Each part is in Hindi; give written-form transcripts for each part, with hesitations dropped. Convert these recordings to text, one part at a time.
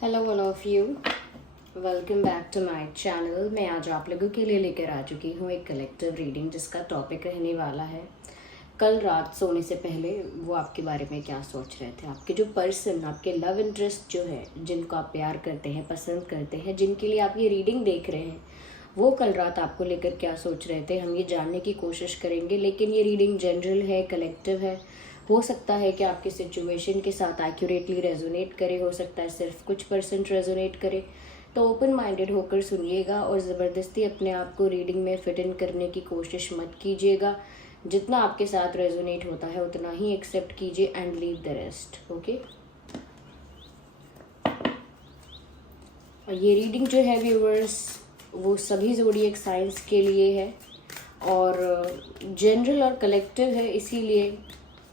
Hello all of you, welcome back to my channel. मैं आज आप लोगों के लिए लेकर आ चुकी हूँ एक कलेक्टिव रीडिंग जिसका टॉपिक रहने वाला है कल रात सोने से पहले वो आपके बारे में क्या सोच रहे थे। आपके जो पर्सन, आपके लव इंटरेस्ट जो है, जिनको आप प्यार करते हैं, पसंद करते हैं, जिनके लिए आप ये रीडिंग देख रहे हैं, वो कल रात आपको लेकर क्या सोच रहे थे, हम ये जानने की कोशिश करेंगे। लेकिन ये रीडिंग जनरल है, कलेक्टिव है। हो सकता है कि आपकी सिचुएशन के साथ एक्यूरेटली रेजोनेट करे, हो सकता है सिर्फ कुछ परसेंट रेजोनेट करे। तो ओपन माइंडेड होकर सुनिएगा और ज़बरदस्ती अपने आप को रीडिंग में फिट इन करने की कोशिश मत कीजिएगा। जितना आपके साथ रेजोनेट होता है उतना ही एक्सेप्ट कीजिए and leave the rest. Okay, और ये रीडिंग जो है व्यूवर्स, वो सभी ज़ोडिएक साइंस के लिए है और जनरल और कलेक्टिव है, इसीलिए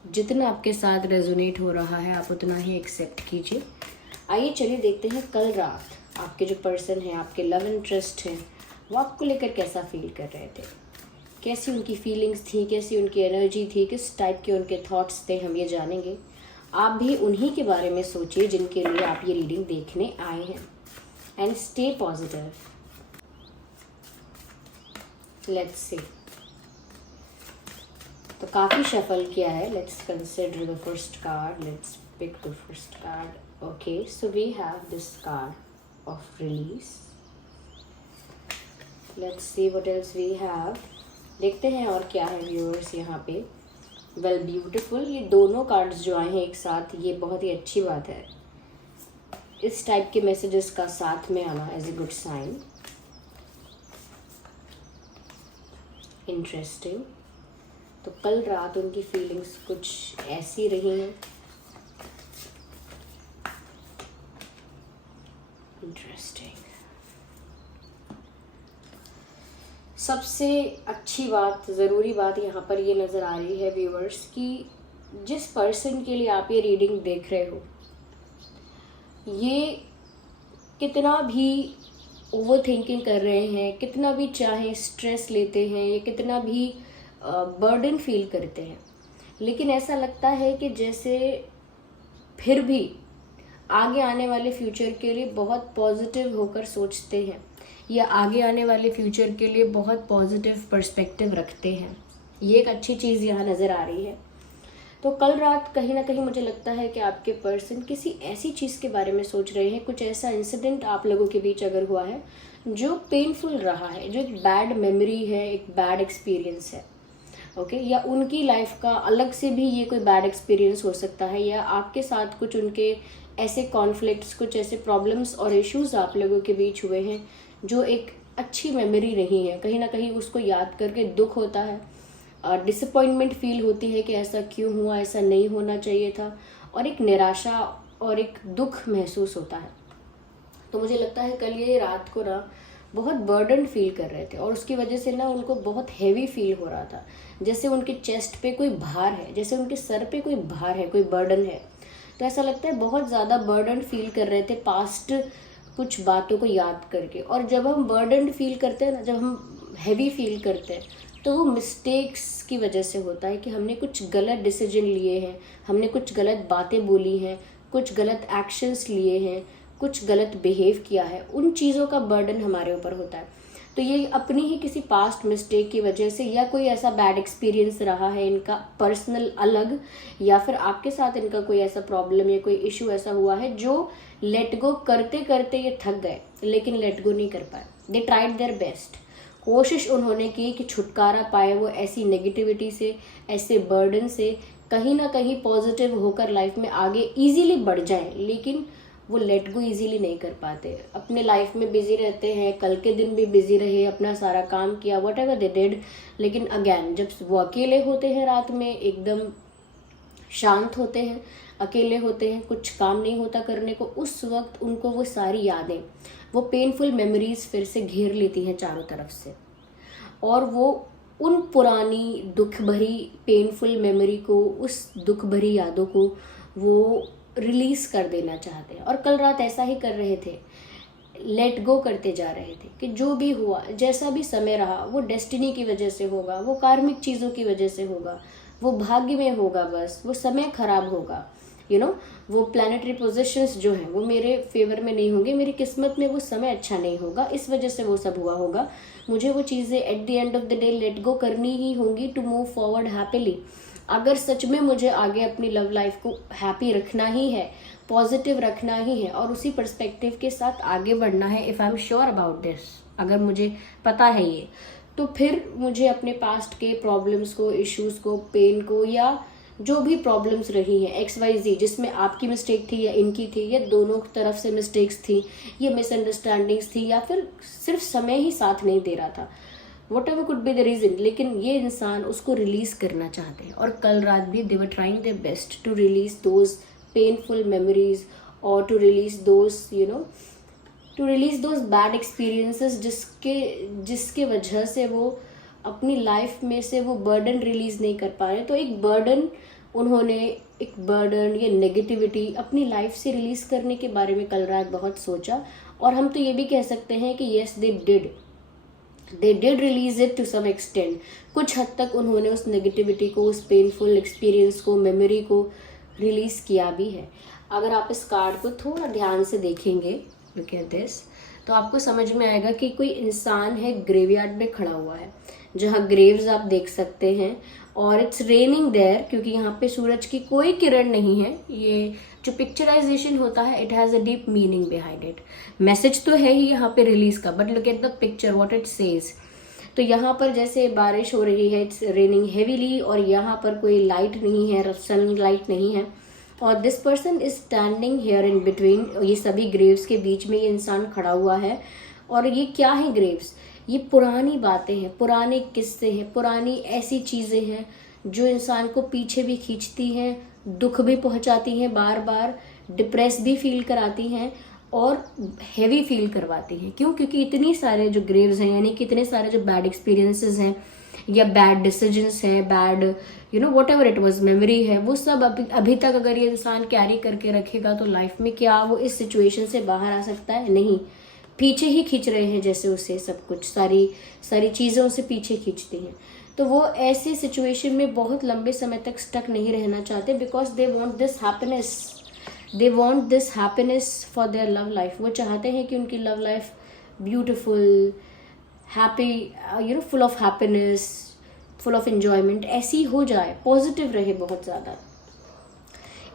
जितना आपके साथ रेजोनेट हो रहा है आप उतना ही एक्सेप्ट कीजिए। आइए चलिए देखते हैं कल रात आपके जो पर्सन हैं, आपके लव इंटरेस्ट हैं, वो आपको लेकर कैसा फील कर रहे थे, कैसी उनकी फीलिंग्स थी, कैसी उनकी एनर्जी थी, किस टाइप के उनके थॉट्स थे, हम ये जानेंगे। आप भी उन्हीं के बारे में सोचिए जिनके लिए आप ये रीडिंग देखने आए हैं and stay positive. Let's see. तो काफ़ी शफल किया है। Let's consider the first card, let's pick the first card. Okay, so we have this card of release. Let's see what else we have. देखते हैं और क्या है व्यूअर्स यहाँ पे। वेल ब्यूटीफुल, ये दोनों कार्ड्स जो आए हैं एक साथ, ये बहुत ही अच्छी बात है। इस टाइप के मैसेजेस का साथ में आना as a good sign. Interesting. तो कल रात उनकी फीलिंग्स कुछ ऐसी रही हैं। इंटरेस्टिंग। सबसे अच्छी बात, ज़रूरी बात यहाँ पर ये नज़र आ रही है व्यूअर्स कि जिस पर्सन के लिए आप ये रीडिंग देख रहे हो, ये कितना भी ओवर थिंकिंग कर रहे हैं, कितना भी चाहे स्ट्रेस लेते हैं, ये कितना भी बर्डन फील करते हैं, लेकिन ऐसा लगता है कि जैसे फिर भी आगे आने वाले फ्यूचर के लिए बहुत पॉजिटिव होकर सोचते हैं या आगे आने वाले फ्यूचर के लिए बहुत पॉजिटिव पर्सपेक्टिव रखते हैं। ये एक अच्छी चीज़ यहाँ नज़र आ रही है। तो कल रात कहीं ना कहीं मुझे लगता है कि आपके पर्सन किसी ऐसी चीज़ के बारे में सोच रहे हैं, कुछ ऐसा इंसिडेंट आप लोगों के बीच अगर हुआ है जो पेनफुल रहा है, जो एक बैड मेमोरी है, एक बैड एक्सपीरियंस है। ओके, या उनकी लाइफ का अलग से भी ये कोई बैड एक्सपीरियंस हो सकता है, या आपके साथ कुछ उनके ऐसे कॉन्फ्लिक्ट्स, कुछ ऐसे प्रॉब्लम्स और इश्यूज आप लोगों के बीच हुए हैं जो एक अच्छी मेमोरी नहीं है। कहीं ना कहीं उसको याद करके दुख होता है, डिसअपॉइंटमेंट फील होती है कि ऐसा क्यों हुआ, ऐसा नहीं होना चाहिए था, और एक निराशा और एक दुख महसूस होता है। तो मुझे लगता है कल ये रात को ना बहुत बर्डन फील कर रहे थे और उसकी वजह से ना उनको बहुत हैवी फील हो रहा था, जैसे उनके चेस्ट पे कोई भार है, जैसे उनके सर पे कोई भार है, कोई बर्डन है। तो ऐसा लगता है बहुत ज़्यादा बर्डन फील कर रहे थे पास्ट कुछ बातों को याद करके। और जब हम बर्डन फील करते हैं ना, जब हम हैवी फील करते हैं, तो वो मिस्टेक्स की वजह से होता है कि हमने कुछ गलत डिसीजन लिए हैं, हमने कुछ गलत बातें बोली हैं, कुछ गलत एक्शंस लिए हैं, कुछ गलत बिहेव किया है, उन चीज़ों का बर्डन हमारे ऊपर होता है। तो ये अपनी ही किसी पास्ट मिस्टेक की वजह से या कोई ऐसा बैड एक्सपीरियंस रहा है इनका पर्सनल अलग, या फिर आपके साथ इनका कोई ऐसा प्रॉब्लम या कोई इशू ऐसा हुआ है जो लेट गो करते करते ये थक गए, लेकिन लेट गो नहीं कर पाए। दे ट्राइड देयर बेस्ट, कोशिश उन्होंने की कि छुटकारा पाए वो ऐसी नेगेटिविटी से, ऐसे बर्डन से, कहीं ना कहीं पॉजिटिव होकर लाइफ में आगे इजीली बढ़ जाएं, लेकिन वो लेट गो इजीली नहीं कर पाते। अपने लाइफ में बिजी रहते हैं, कल के दिन भी बिजी रहे, अपना सारा काम किया, वट एवर दे डिड, लेकिन अगेन जब वो अकेले होते हैं, रात में एकदम शांत होते हैं, अकेले होते हैं, कुछ काम नहीं होता करने को, उस वक्त उनको वो सारी यादें, वो पेनफुल मेमोरीज फिर से घेर लेती हैं चारों तरफ से, और वो उन पुरानी दुख भरी पेनफुल मेमोरी को, उस दुख भरी यादों को वो रिलीज कर देना चाहते हैं। और कल रात ऐसा ही कर रहे थे, लेट गो करते जा रहे थे कि जो भी हुआ, जैसा भी समय रहा, वो डेस्टिनी की वजह से होगा, वो कार्मिक चीज़ों की वजह से होगा, वो भाग्य में होगा, बस वो समय खराब होगा, वो प्लानिटरी पोजीशंस जो हैं वो मेरे फेवर में नहीं होंगे, मेरी किस्मत में वो समय अच्छा नहीं होगा, इस वजह से वो सब हुआ होगा। मुझे वो चीज़ें at the end of the day let go करनी ही होंगी टू मूव फॉरवर्ड हैप्पीली। अगर सच में मुझे आगे अपनी लव लाइफ को हैप्पी रखना ही है, पॉजिटिव रखना ही है और उसी पर्सपेक्टिव के साथ आगे बढ़ना है, if I am sure about this, अगर मुझे पता है ये, तो फिर मुझे अपने पास्ट के प्रॉब्लम्स को, इश्यूज को, पेन को, या जो भी प्रॉब्लम्स रही हैं XYZ, जिसमें आपकी मिस्टेक थी या इनकी थी या दोनों तरफ से मिस्टेक्स थी, ये मिसअंडरस्टैंडिंग्स थी या फिर सिर्फ समय ही साथ नहीं दे रहा था, what ever could be the reason, लेकिन ये इंसान उसको रिलीज़ करना चाहते हैं। और कल रात भी they were trying their best to release those painful memories और to release those to release those bad experiences जिसके वजह से वो अपनी लाइफ में से वो बर्डन रिलीज नहीं कर पा रहे। तो एक बर्डन या नेगेटिविटी अपनी लाइफ से रिलीज करने के बारे में कल रात बहुत सोचा, और हम तो ये भी कह सकते हैं कि yes they did release it to some extent. कुछ हद तक उन्होंने उस नेगेटिविटी को, उस पेनफुल एक्सपीरियंस को, मेमोरी को रिलीज किया भी है। अगर आप इस कार्ड को थोड़ा ध्यान से देखेंगे, लुक एट दिस, तो आपको समझ में आएगा कि कोई इंसान है ग्रेवयार्ड में खड़ा हुआ है, जहाँ ग्रेव्स आप देख सकते हैं, और इट्स रेनिंग देयर, क्योंकि यहाँ पे सूरज की कोई किरण नहीं है। ये जो पिक्चराइजेशन होता है, it has a deep meaning behind it. Message तो है ही यहाँ पे रिलीज का, but look at the picture what it says. तो यहाँ पर जैसे बारिश हो रही है, इट्स रेनिंग हेवीली, और यहाँ पर कोई लाइट नहीं है, सन लाइट नहीं है, और this person is standing here in between. ये सभी ग्रेव्स के बीच में ये इंसान खड़ा हुआ है। और ये क्या है ग्रेव्स? ये पुरानी बातें हैं, पुराने किस्से हैं, पुरानी ऐसी चीज़ें हैं जो इंसान को पीछे भी खींचती हैं, दुख भी पहुंचाती हैं, बार बार डिप्रेस भी फील कराती हैं और हैवी फील करवाती हैं। क्यों? क्योंकि इतनी सारे जो ग्रेव्स हैं, यानी कि इतने सारे जो बैड एक्सपीरियंसेस हैं या बैड डिसीजंस हैं, bad what ever it was, memory है, वो सब अभी तक अगर ये इंसान कैरी करके रखेगा तो लाइफ में क्या वो इस सिचुएशन से बाहर आ सकता है? नहीं, पीछे ही खींच रहे हैं, जैसे उसे सब कुछ, सारी चीज़ें उसे पीछे खींचती हैं। तो वो ऐसी सिचुएशन में बहुत लंबे समय तक स्टक नहीं रहना चाहते, because they want this happiness for their love life. वो चाहते हैं कि उनकी love life beautiful, happy, full of happiness, full of enjoyment ऐसी हो जाए, पॉजिटिव रहे बहुत ज़्यादा।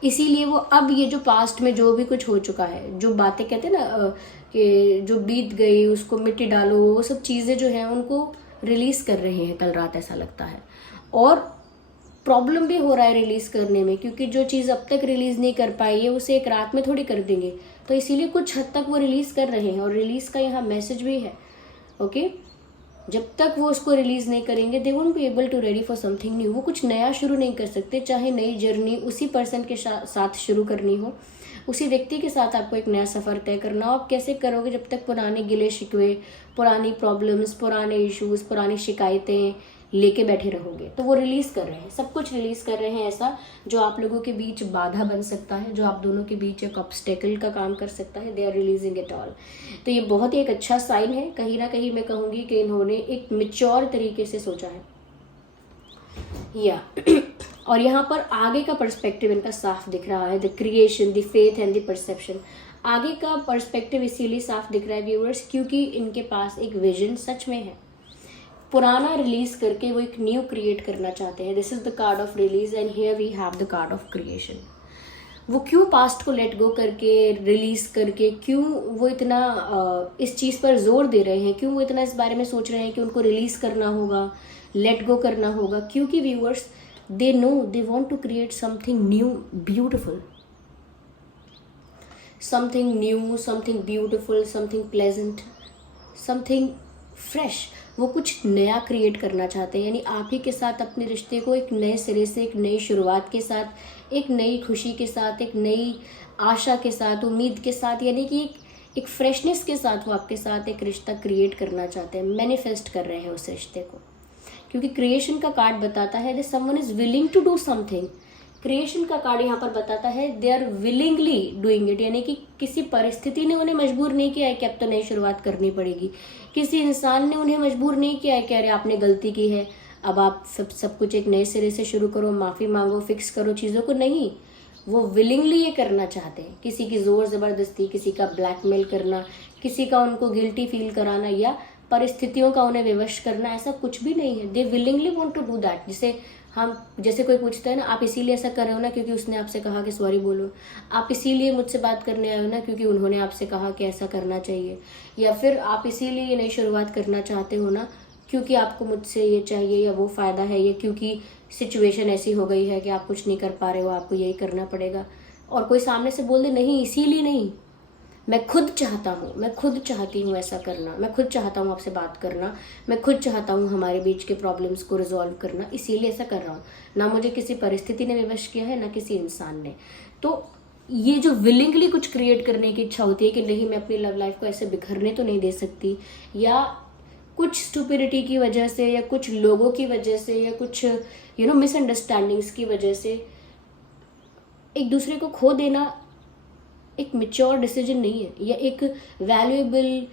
इसीलिए वो अब ये जो पास्ट में जो भी कुछ हो चुका है, जो बातें कहते हैं ना कि जो बीत गई उसको मिट्टी डालो, वो सब चीज़ें जो हैं उनको रिलीज़ कर रहे हैं कल रात, ऐसा लगता है। और प्रॉब्लम भी हो रहा है रिलीज़ करने में, क्योंकि जो चीज़ अब तक रिलीज़ नहीं कर पाई है उसे एक रात में थोड़ी कर देंगे। तो इसीलिए कुछ हद तक वो रिलीज़ कर रहे हैं, और रिलीज़ का यहाँ मैसेज भी है, ओके। जब तक वो उसको रिलीज़ नहीं करेंगे, they won't be able to ready for something new. वो कुछ नया शुरू नहीं कर सकते, चाहे नई जर्नी उसी पर्सन के साथ शुरू करनी हो, उसी व्यक्ति के साथ आपको एक नया सफ़र तय करना हो। आप कैसे करोगे जब तक पुराने गिले शिकवे, पुरानी प्रॉब्लम्स, पुराने इश्यूज़, पुरानी शिकायतें लेके बैठे रहोगे? तो वो रिलीज़ कर रहे हैं, सब कुछ रिलीज़ कर रहे हैं ऐसा जो आप लोगों के बीच बाधा बन सकता है, जो आप दोनों के बीच एक ऑब्स्टेकल का काम कर सकता है। They are releasing it all. तो ये बहुत ही एक अच्छा साइन है। कहीं ना कहीं मैं कहूँगी कि इन्होंने एक मैच्योर तरीके से सोचा है या और यहाँ पर आगे का पर्सपेक्टिव इनका साफ दिख रहा है, the creation, the faith and the perception. आगे का पर्सपेक्टिव इसीलिए साफ दिख रहा है व्यूअर्स, क्योंकि इनके पास एक विजन सच में है। पुराना रिलीज करके वो एक न्यू क्रिएट करना चाहते हैं। This is the card of release and here we have the card of creation. वो क्यों पास्ट को लेट गो करके, रिलीज करके, क्यों वो इतना इस चीज़ पर जोर दे रहे हैं, क्यों वो इतना इस बारे में सोच रहे हैं कि उनको रिलीज करना होगा, लेट गो करना होगा? क्योंकि viewers, they know they want to create something new beautiful, something new, something beautiful, something pleasant, something fresh. वो कुछ नया क्रिएट करना चाहते हैं, यानी आप ही के साथ अपने रिश्ते को एक नए सिरे से, एक नई शुरुआत के साथ, एक नई खुशी के साथ, एक नई आशा के साथ, उम्मीद के साथ, यानी कि एक फ्रेशनेस के साथ वो आपके साथ एक रिश्ता क्रिएट करना चाहते हैं, मैनिफेस्ट कर रहे हैं उस रिश्ते को। क्योंकि क्रिएशन का कार्ड बताता है that someone is willing to do something. Creation का कार्ड यहाँ पर बताता है they are willingly doing it, यानी कि किसी परिस्थिति ने उन्हें मजबूर नहीं किया है कि अब तो नई शुरुआत करनी पड़ेगी। किसी इंसान ने उन्हें मजबूर नहीं किया है कि अरे आपने गलती की है, अब आप सब कुछ एक नए सिरे से शुरू करो, माफ़ी मांगो, फिक्स करो चीज़ों को। नहीं, वो विलिंगली ये करना चाहते हैं। किसी की ज़ोर ज़बरदस्ती, किसी का ब्लैकमेल करना, किसी का उनको गिल्टी फील कराना या परिस्थितियों का उन्हें विवश करना, ऐसा कुछ भी नहीं है। They willingly want to do that. जैसे कोई पूछता है ना, आप इसीलिए ऐसा कर रहे हो ना क्योंकि उसने आपसे कहा कि सॉरी बोलो, आप इसीलिए मुझसे बात करने आए हो ना क्योंकि उन्होंने आपसे कहा कि ऐसा करना चाहिए, या फिर आप इसीलिए ये नई शुरुआत करना चाहते हो ना क्योंकि आपको मुझसे ये चाहिए या वो फ़ायदा है, या क्योंकि सिचुएशन ऐसी हो गई है कि आप कुछ नहीं कर पा रहे हो, आपको यही करना पड़ेगा। और कोई सामने से बोल दे नहीं इसीलिए नहीं, मैं खुद चाहता हूँ, मैं खुद चाहती हूँ ऐसा करना, मैं खुद चाहता हूँ आपसे बात करना, मैं खुद चाहता हूँ हमारे बीच के प्रॉब्लम्स को रिजॉल्व करना, इसीलिए ऐसा कर रहा हूँ। ना मुझे किसी परिस्थिति ने विवश किया है, ना किसी इंसान ने। तो ये जो विलिंगली कुछ क्रिएट करने की इच्छा होती है कि नहीं, मैं अपनी लव लाइफ को ऐसे बिखरने तो नहीं दे सकती, या कुछ स्टुपिडिटी की वजह से या कुछ लोगों की वजह से या कुछ मिसअंडरस्टैंडिंग्स की वजह से एक दूसरे को खो देना एक मैच्योर डिसीजन नहीं है, या एक वैल्यूएबल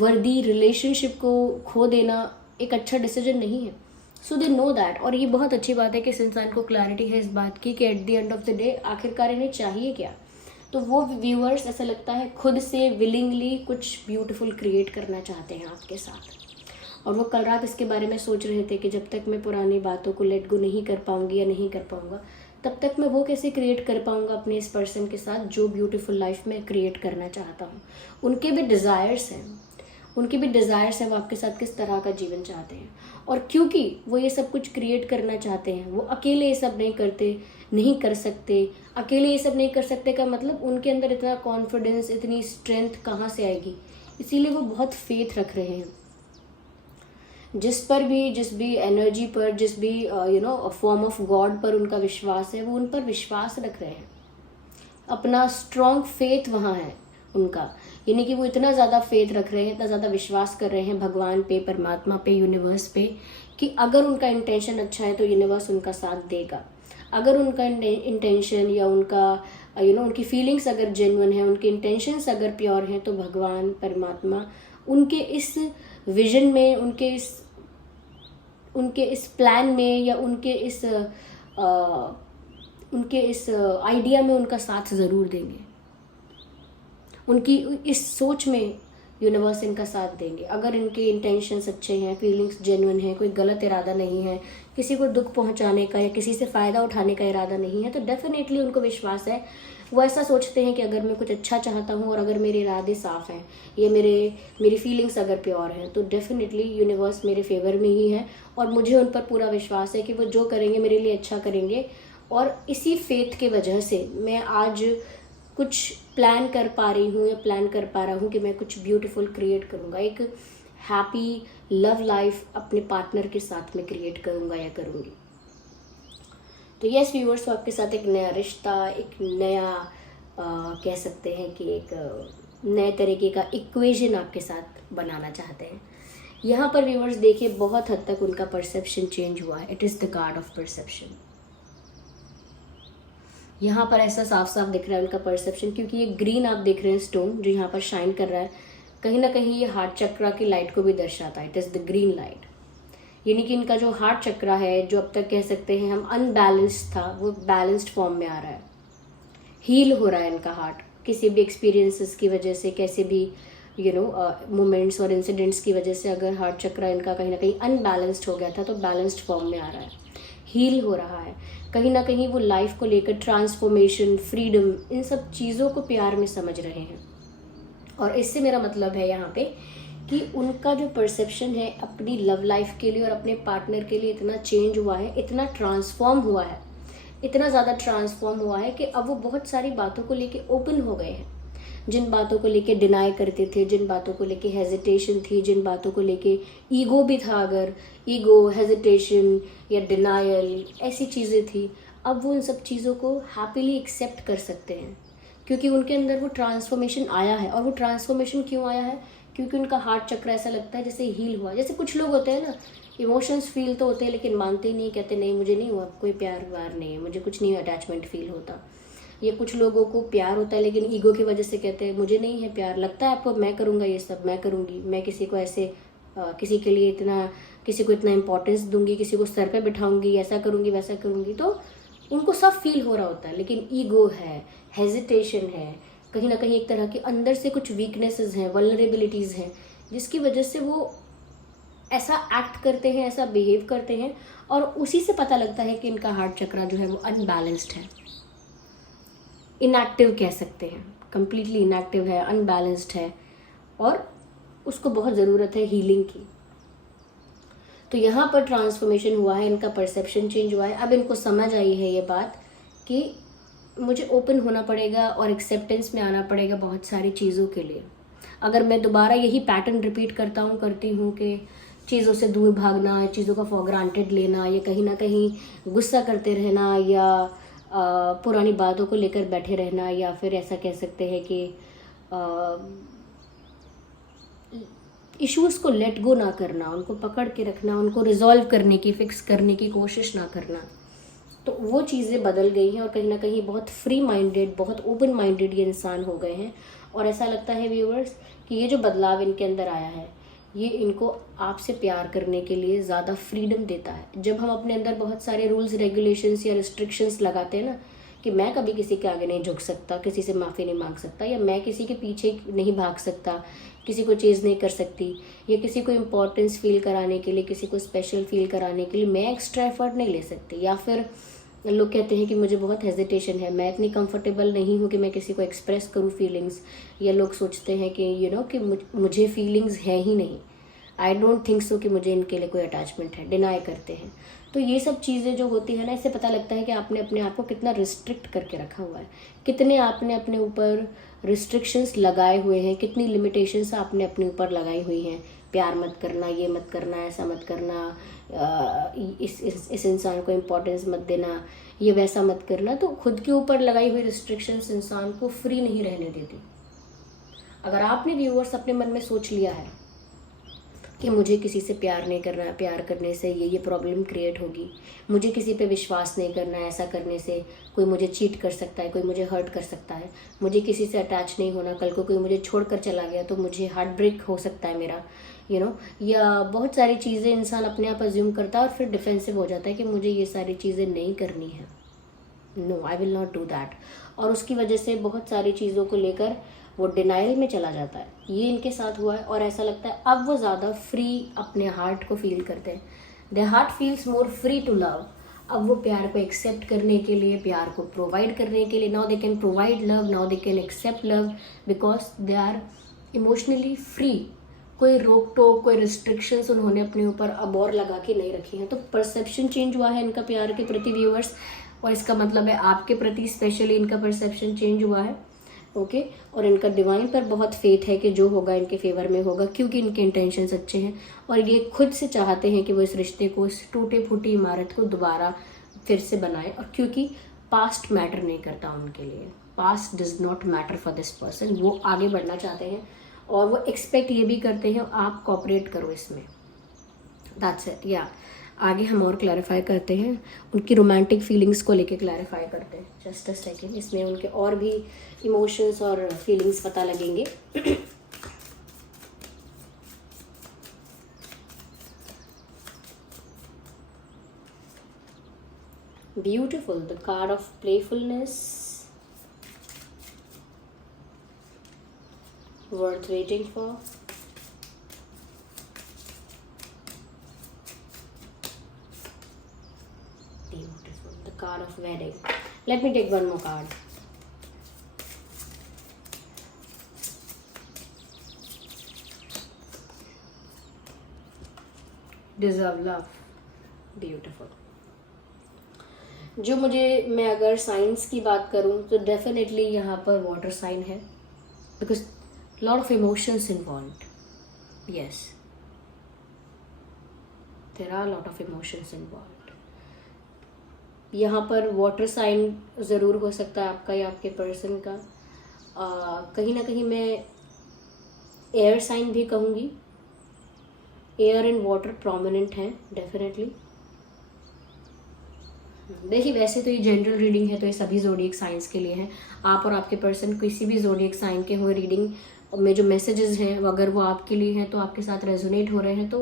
वर्दी रिलेशनशिप को खो देना एक अच्छा डिसीजन नहीं है। सो दे नो दैट। और ये बहुत अच्छी बात है कि इस इंसान को क्लैरिटी है इस बात की कि at the end of the day आखिरकार इन्हें चाहिए क्या। तो वो व्यूअर्स ऐसा लगता है खुद से विलिंगली कुछ ब्यूटीफुल क्रिएट करना चाहते हैं आपके साथ। और वो कल रात इसके बारे में सोच रहे थे कि जब तक मैं पुरानी बातों को लेट गो नहीं कर पाऊंगी या नहीं कर पाऊंगा, तब तक मैं वो कैसे क्रिएट कर पाऊंगा अपने इस पर्सन के साथ जो ब्यूटीफुल लाइफ में क्रिएट करना चाहता हूँ। उनके भी डिज़ायर्स हैं, वो आपके साथ किस तरह का जीवन चाहते हैं। और क्योंकि वो ये सब कुछ क्रिएट करना चाहते हैं, वो अकेले ये सब नहीं कर सकते। अकेले ये सब नहीं कर सकते का मतलब उनके अंदर इतना कॉन्फिडेंस, इतनी स्ट्रेंथ कहाँ से आएगी। इसीलिए वो बहुत फेथ रख रहे हैं जिस भी एनर्जी पर, जिस भी फॉर्म ऑफ गॉड पर उनका विश्वास है, वो उन पर विश्वास रख रहे हैं। अपना स्ट्रॉन्ग फेथ वहाँ है उनका, यानी कि वो इतना ज़्यादा फेथ रख रहे हैं, इतना ज़्यादा विश्वास कर रहे हैं भगवान पे, परमात्मा पे, यूनिवर्स पे, कि अगर उनका इंटेंशन अच्छा है तो यूनिवर्स उनका साथ देगा। अगर उनका इंटेंशन या उनका उनकी फीलिंग्स अगर जेन्युइन है, उनके इंटेंशंस अगर प्योर हैं, तो भगवान, परमात्मा उनके इस विजन में, उनके इस प्लान में, या उनके इस आइडिया में उनका साथ ज़रूर देंगे। उनकी इस सोच में यूनिवर्स इनका साथ देंगे। अगर इनके इंटेंशंस अच्छे हैं, फीलिंग्स जेन्युइन हैं, कोई गलत इरादा नहीं है, किसी को दुख पहुंचाने का या किसी से फ़ायदा उठाने का इरादा नहीं है, तो डेफिनेटली उनको विश्वास है। वो ऐसा सोचते हैं कि अगर मैं कुछ अच्छा चाहता हूँ और अगर मेरे इरादे साफ़ हैं, ये मेरी फीलिंग्स अगर प्योर हैं, तो डेफिनेटली यूनिवर्स मेरे फेवर में ही है। और मुझे उन पर पूरा विश्वास है कि वो जो करेंगे मेरे लिए अच्छा करेंगे। और इसी फेथ के वजह से मैं आज कुछ प्लान कर पा रही हूँ या प्लान कर पा रहा हूँ कि मैं कुछ ब्यूटीफुल क्रिएट करूँगा, एक हैप्पी लव लाइफ अपने पार्टनर के साथ में क्रिएट करूँगा या करूँगी। तो यस व्यूअर्स, तो आपके साथ एक नया रिश्ता, एक नया कह सकते हैं कि एक नए तरीके का इक्वेशन आपके साथ बनाना चाहते हैं। यहाँ पर व्यूअर्स देखिए, बहुत हद तक उनका परसेप्शन चेंज हुआ है। It is the card of perception. यहाँ पर ऐसा साफ साफ दिख रहा है उनका परसेप्शन, क्योंकि ये ग्रीन आप देख रहे हैं स्टोन जो यहाँ पर शाइन कर रहा है, कहीं ना कहीं ये हार्ट चक्रा की लाइट को भी दर्शाता है। It is the green light, यानी कि इनका जो हार्ट चक्रा है, जो अब तक कह सकते हैं हम अनबैलेंस्ड था, वो बैलेंस्ड फॉर्म में आ रहा है। हील हो रहा है इनका हार्ट, किसी भी एक्सपीरियंसेस की वजह से, कैसे भी मोमेंट्स और इंसिडेंट्स की वजह से अगर हार्ट चक्रा इनका कहीं ना कहीं अनबैलेंस्ड हो गया था, तो बैलेंस्ड फॉर्म में आ रहा है, हील हो रहा है। कहीं ना कहीं वो लाइफ को लेकर ट्रांसफॉर्मेशन, फ्रीडम, इन सब चीज़ों को प्यार में समझ रहे हैं। और इससे मेरा मतलब है यहाँ पे कि उनका जो परसेप्शन है अपनी लव लाइफ के लिए और अपने पार्टनर के लिए इतना चेंज हुआ है, इतना ट्रांसफॉर्म हुआ है, इतना ज़्यादा ट्रांसफॉर्म हुआ है कि अब वो बहुत सारी बातों को लेके ओपन हो गए हैं। जिन बातों को लेके डिनाई करते थे, जिन बातों को लेके हेजिटेशन थी, जिन बातों को लेके ईगो भी था, अगर ईगो, हेजिटेशन या डिनायल ऐसी चीज़ें थी, अब वो उन सब चीज़ों को हैप्पीली एक्सेप्ट कर सकते हैं, क्योंकि उनके अंदर वो ट्रांसफॉर्मेशन आया है। और वो ट्रांसफॉर्मेशन क्यों आया है? क्योंकि उनका हार्ट चक्र ऐसा लगता है जैसे हील हुआ। जैसे कुछ लोग होते हैं ना, इमोशंस फील तो होते हैं लेकिन मानते ही नहीं, कहते नहीं मुझे नहीं हुआ, कोई प्यार व्यार नहीं है, मुझे कुछ नहीं अटैचमेंट फील होता। ये कुछ लोगों को प्यार होता है लेकिन ईगो की वजह से कहते हैं मुझे नहीं है प्यार, लगता है आपको मैं करूँगा ये सब, मैं करूँगी, मैं किसी को ऐसे किसी के लिए इतना, किसी को इतना इंपॉर्टेंस दूंगी, किसी को सर पे बिठाऊंगी, ऐसा करूँगी वैसा करूँगी। तो उनको सब फील हो रहा होता है, लेकिन ईगो है, हेजिटेशन है, कहीं ना कहीं एक तरह के अंदर से कुछ वीकनेसेस हैं, वल्नरेबिलिटीज़ हैं, जिसकी वजह से वो ऐसा एक्ट करते हैं, ऐसा बिहेव करते हैं, और उसी से पता लगता है कि इनका हार्ट चक्रा जो है वो अनबैलेंस्ड है, इनएक्टिव कह सकते हैं, कंप्लीटली इनएक्टिव है, अनबैलेंस्ड है, और उसको बहुत ज़रूरत है हीलिंग की। तो यहाँ पर ट्रांसफॉर्मेशन हुआ है, इनका परसेप्शन चेंज हुआ है। अब इनको समझ आई है ये बात कि मुझे ओपन होना पड़ेगा और एक्सेप्टेंस में आना पड़ेगा बहुत सारी चीज़ों के लिए। अगर मैं दोबारा यही पैटर्न रिपीट करती हूँ कि चीज़ों से दूर भागना, चीज़ों का फॉर ग्रांटेड लेना, या कहीं ना कहीं गुस्सा करते रहना, या पुरानी बातों को लेकर बैठे रहना, या फिर ऐसा कह सकते हैं कि इश्यूज़ को लेट गो ना करना, उनको पकड़ के रखना, उनको रिजॉल्व करने की, फिक्स करने की कोशिश ना करना, तो वो चीज़ें बदल गई हैं और कहीं ना कहीं बहुत फ्री माइंडेड, बहुत ओपन माइंडेड ये इंसान हो गए हैं। और ऐसा लगता है व्यूअर्स कि ये जो बदलाव इनके अंदर आया है, ये इनको आपसे प्यार करने के लिए ज़्यादा फ्रीडम देता है। जब हम अपने अंदर बहुत सारे रूल्स, रेगुलेशंस या रिस्ट्रिक्शंस लगाते हैं ना, कि मैं कभी किसी के आगे नहीं झुक सकता, किसी से माफ़ी नहीं मांग सकता, या मैं किसी के पीछे नहीं भाग सकता, किसी को चीज़ नहीं कर सकती, या किसी को इम्पोर्टेंस फील कराने के लिए, किसी को स्पेशल फील कराने के लिए मैं एक्स्ट्रा एफर्ट नहीं ले सकती, या फिर लोग कहते हैं कि मुझे बहुत हेजिटेशन है, मैं इतनी कंफर्टेबल नहीं हूँ कि मैं किसी को एक्सप्रेस करूँ फीलिंग्स, या लोग सोचते हैं कि कि मुझे फीलिंग्स है ही नहीं, आई डोंट थिंक सो कि मुझे इनके लिए कोई अटैचमेंट है, डिनाई करते हैं। तो ये सब चीज़ें जो होती है ना, इससे पता लगता है कि आपने अपने आप को कितना रिस्ट्रिक्ट करके रखा हुआ है, कितने आपने अपने ऊपर रिस्ट्रिक्शंस लगाए हुए हैं, कितनी लिमिटेशंस आपने अपने ऊपर लगाई हुई हैं। प्यार मत करना, ये मत करना, ऐसा मत करना, इस इंसान को इम्पोर्टेंस मत देना, ये वैसा मत करना। तो खुद के ऊपर लगाई हुई रिस्ट्रिक्शंस इंसान को फ्री नहीं रहने देती। अगर आपने व्यूअर्स अपने मन में सोच लिया है कि मुझे किसी से प्यार नहीं करना है, प्यार करने से ये प्रॉब्लम क्रिएट होगी, मुझे किसी पे विश्वास नहीं करना है, ऐसा करने से कोई मुझे चीट कर सकता है, कोई मुझे हर्ट कर सकता है, मुझे किसी से अटैच नहीं होना, कल को कोई मुझे छोड़कर चला गया तो मुझे हार्ट ब्रेक हो सकता है मेरा, या बहुत सारी चीज़ें इंसान अपने आप अज्यूम करता है और फिर डिफेंसिव हो जाता है कि मुझे ये सारी चीज़ें नहीं करनी है, no I will not do that. और उसकी वजह से बहुत सारी चीज़ों को लेकर वो डिनाइल में चला जाता है। ये इनके साथ हुआ है और ऐसा लगता है अब वो ज़्यादा फ्री अपने हार्ट को फील करते हैं। The heart feels more free to love. अब वो प्यार को एक्सेप्ट करने के लिए, प्यार को प्रोवाइड करने के लिए, now they can provide love, now they can accept love, because they are emotionally free. कोई रोक टोक, कोई रिस्ट्रिक्शंस उन्होंने अपने ऊपर अब और लगा के नहीं रखी हैं। तो परसेप्शन चेंज हुआ है इनका प्यार के प्रति व्यूअर्स, और इसका मतलब है आपके प्रति स्पेशली इनका परसेप्शन चेंज हुआ है। ओके और इनका डिवाइन पर बहुत फेथ है कि जो होगा इनके फेवर में होगा, क्योंकि इनके इंटेंशंस अच्छे हैं और ये खुद से चाहते हैं कि वो इस रिश्ते को, इस टूटे फूटी इमारत को दोबारा फिर से बनाए। और क्योंकि पास्ट मैटर नहीं करता उनके लिए, past does not matter for this person. वो आगे बढ़ना चाहते हैं और वो एक्सपेक्ट ये भी करते हैं आप कॉपरेट करो इसमें। That's it. या आगे हम और क्लैरिफाई करते हैं, उनकी रोमांटिक फीलिंग्स को लेके क्लैरिफाई करते हैं। जस्ट अ सेकेंड, इसमें उनके और भी इमोशंस और फीलिंग्स पता लगेंगे। Beautiful, the card of playfulness, worth waiting for, beautiful, the card of wedding. Let me take one more card. Deserve love, beautiful. जो मैं अगर साइंस की बात करूं तो डेफिनेटली यहाँ पर वाटर साइन है, because lot of emotions involved. Yes, there are a lot of emotions involved. यहाँ पर वाटर साइन ज़रूर हो सकता है आपका या आपके पर्सन का। कहीं ना कहीं मैं एयर साइन भी कहूँगी। एयर एंड वाटर प्रोमिनेंट हैं डेफिनेटली। देखिए वैसे तो ये जनरल रीडिंग है तो ये सभी ज़ोडिएक साइंस के लिए है। आप और आपके पर्सन किसी भी ज़ोडिएक साइन के हुए रीडिंग में जो मैसेजेस हैं अगर वो आपके लिए हैं तो आपके साथ रेजोनेट हो रहे हैं तो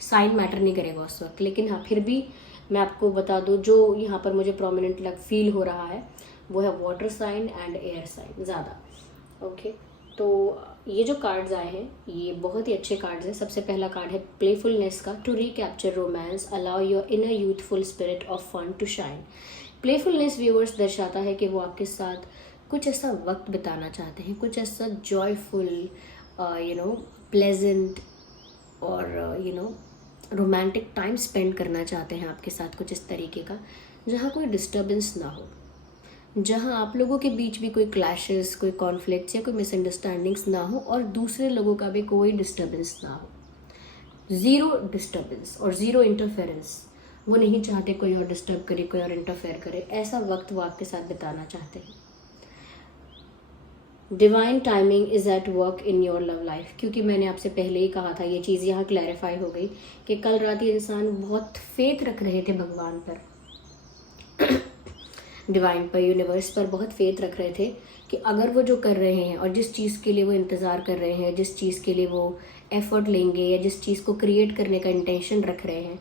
साइन मैटर नहीं करेगा उस वक्त। लेकिन हाँ फिर भी मैं आपको बता दूँ जो यहाँ पर मुझे प्रोमिनेंट लग फील हो रहा है वो है water sign and air sign ज़्यादा। ओके, तो ये जो कार्ड्स आए हैं ये बहुत ही अच्छे कार्ड्स हैं। सबसे पहला कार्ड है प्लेफुलनेस का, to recapture romance allow your inner youthful spirit of fun to shine. Playfulness viewers दर्शाता है कि वो आपके साथ कुछ ऐसा वक्त बिताना चाहते हैं, कुछ ऐसा जॉयफुल प्लेजेंट और रोमांटिक टाइम स्पेंड करना चाहते हैं आपके साथ, कुछ इस तरीके का जहाँ कोई डिस्टर्बेंस ना हो, जहाँ आप लोगों के बीच भी कोई क्लैशेस, कोई कॉन्फ्लिक्ट्स या कोई मिसअंडरस्टैंडिंग्स ना हो और दूसरे लोगों का भी कोई डिस्टर्बेंस ना हो। ज़ीरो डिस्टर्बेंस और ज़ीरो इंटरफेरेंस। वो नहीं चाहते कोई और डिस्टर्ब करे, कोई और इंटरफेयर करे, ऐसा वक्त वो आपके साथ बिताना चाहते हैं। Divine timing is at work in your love life, क्योंकि मैंने आपसे पहले ही कहा था, ये चीज़ यहाँ क्लैरिफाई हो गई कि कल रात ये इंसान बहुत फेथ रख रहे थे भगवान पर, डिवाइन पर, यूनिवर्स पर बहुत फेथ रख रहे थे कि अगर वो जो कर रहे हैं और जिस चीज़ के लिए वो इंतज़ार कर रहे हैं, जिस चीज़ के लिए वो एफर्ट लेंगे या जिस चीज़ को क्रिएट करने का इंटेंशन रख रहे हैं,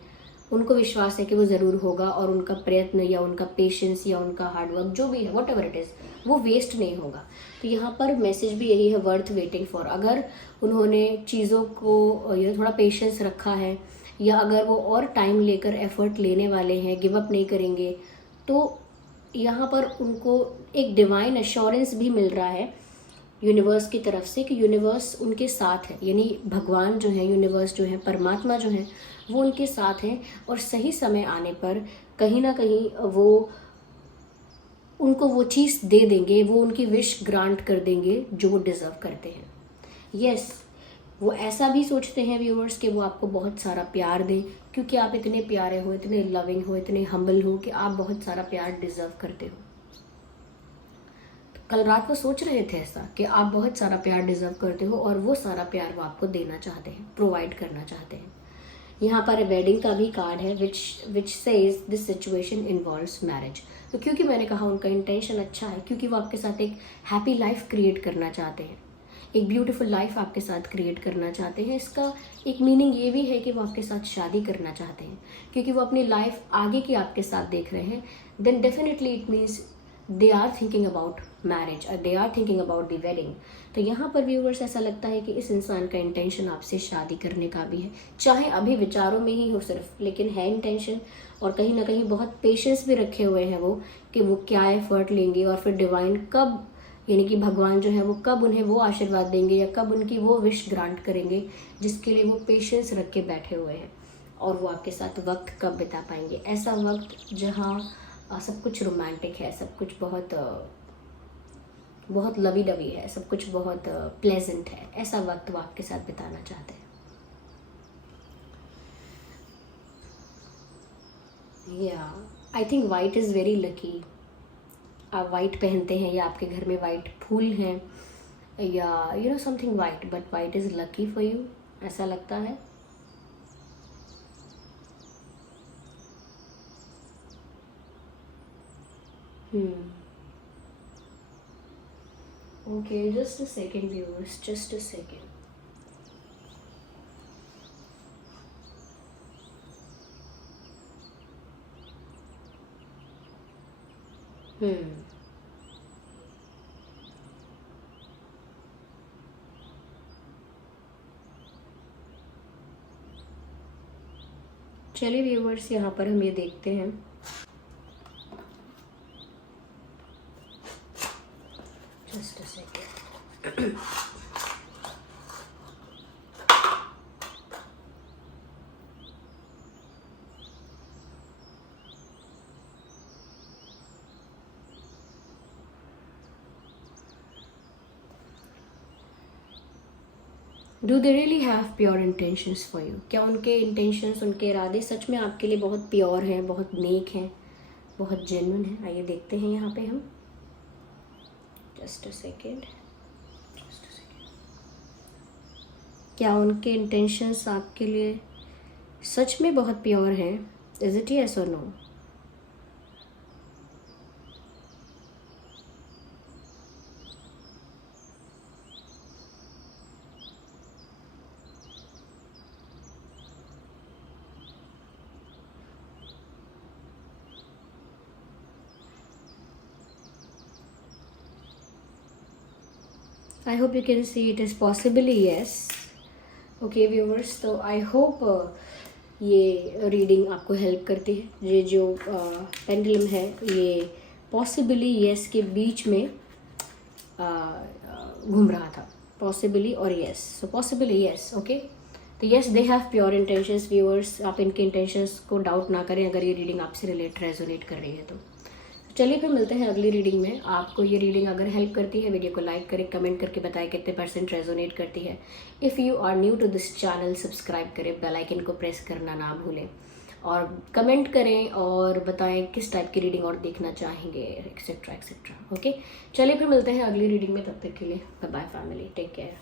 उनको विश्वास है कि वो ज़रूर होगा और उनका प्रयत्न या उनका पेशेंस या उनका हार्डवर्क जो भी है, वॉट एवर इट इज़, वो वेस्ट नहीं होगा। तो यहाँ पर मैसेज भी यही है, वर्थ वेटिंग फॉर। अगर उन्होंने चीज़ों को थोड़ा पेशेंस रखा है या अगर वो और टाइम लेकर एफर्ट लेने वाले हैं, गिव अप नहीं करेंगे, तो यहाँ पर उनको एक डिवाइन एश्योरेंस भी मिल रहा है यूनिवर्स की तरफ से कि यूनिवर्स उनके साथ है, यानी भगवान जो है, यूनिवर्स जो है, परमात्मा जो है, वो उनके साथ हैं और सही समय आने पर कहीं ना कहीं वो उनको वो चीज़ दे देंगे, वो उनकी विश ग्रांट कर देंगे जो वो डिज़र्व करते हैं। यस, वो ऐसा भी सोचते हैं व्यूअर्स कि वो आपको बहुत सारा प्यार दें, क्योंकि आप इतने प्यारे हो, इतने लविंग हो, इतने हम्बल हो कि आप बहुत सारा प्यार डिज़र्व करते हो। कल रात वो सोच रहे थे ऐसा कि आप बहुत सारा प्यार डिज़र्व करते हो और वो सारा प्यार वो आपको देना चाहते हैं, प्रोवाइड करना चाहते हैं। यहाँ पर वेडिंग का भी कार्ड है which says this situation involves marriage. तो क्योंकि मैंने कहा उनका इंटेंशन अच्छा है, क्योंकि वो आपके साथ एक हैप्पी लाइफ क्रिएट करना चाहते हैं, एक ब्यूटीफुल लाइफ आपके साथ क्रिएट करना चाहते हैं। इसका एक मीनिंग ये भी है कि वो आपके साथ शादी करना चाहते हैं, क्योंकि वो अपनी लाइफ आगे की आपके साथ देख रहे हैं। Then definitely it means they are thinking about marriage और they are thinking about the wedding. तो यहाँ पर व्यूअर्स ऐसा लगता है कि इस इंसान का इंटेंशन आपसे शादी करने का भी है, चाहे अभी विचारों में ही हो सिर्फ, लेकिन है इंटेंशन। और कहीं ना कहीं बहुत पेशेंस भी रखे हुए हैं वो कि वो क्या एफर्ट लेंगे और फिर डिवाइन कब, यानी कि भगवान जो है वो कब उन्हें वो आशीर्वाद देंगे या कब उनकी वो विश ग्रांट करेंगे जिसके लिए वो पेशेंस रख के बैठे हुए हैं, और वो आपके साथ वक्त कब बिता पाएंगे। ऐसा वक्त जहाँ सब कुछ रोमांटिक है, सब कुछ बहुत बहुत लवी डवी है, सब कुछ बहुत प्लेजेंट है, ऐसा वक्त वो आपके साथ बिताना चाहते हैं। या I think white is very lucky. आप वाइट पहनते हैं या आपके घर में वाइट फूल हैं या something white, but white is lucky for you, ऐसा लगता है। Okay, just a second viewers, just a second. चलिए व्यूवर्स, यहाँ पर हम ये देखते हैं। Just a second. Do they really have pure intentions for you? क्या उनके इंटेंशंस, उनके इरादे सच में आपके लिए बहुत प्योर हैं, बहुत नेक हैं, बहुत जेन्युइन हैं? आइए देखते हैं यहाँ पे हम। Just a second. क्या उनके इंटेंशंस आपके लिए सच में बहुत प्योर हैं? इज इट यस और no? I hope you can see it is possibly yes. Okay viewers, तो आई होप ये रीडिंग आपको हेल्प करती है. ये जो पेंडुलम है ये पॉसिबली येस के बीच में घूम रहा था. पॉसिबली और येस. सो पॉसिबली येस. ओके, तो yes they have pure intentions. Viewers, आप इनके इंटेंशंस को डाउट ना करें अगर ये रीडिंग आपसे रेजोनेट कर रही है तो. चलिए फिर मिलते हैं अगली रीडिंग में. आपको ये रीडिंग अगर हेल्प करती है, वीडियो को लाइक करें, कमेंट करके बताएं कितने % रेजोनेट करती है. If you are new to this channel, subscribe करें, बेल आइकन को प्रेस करना ना भूलें और कमेंट करें और बताएं किस टाइप की रीडिंग और देखना चाहेंगे, एक्सेट्रा एक्सेट्रा. ओके, चलिए फिर मिलते हैं अगली रीडिंग में. तब तक के लिए bye bye family, take care.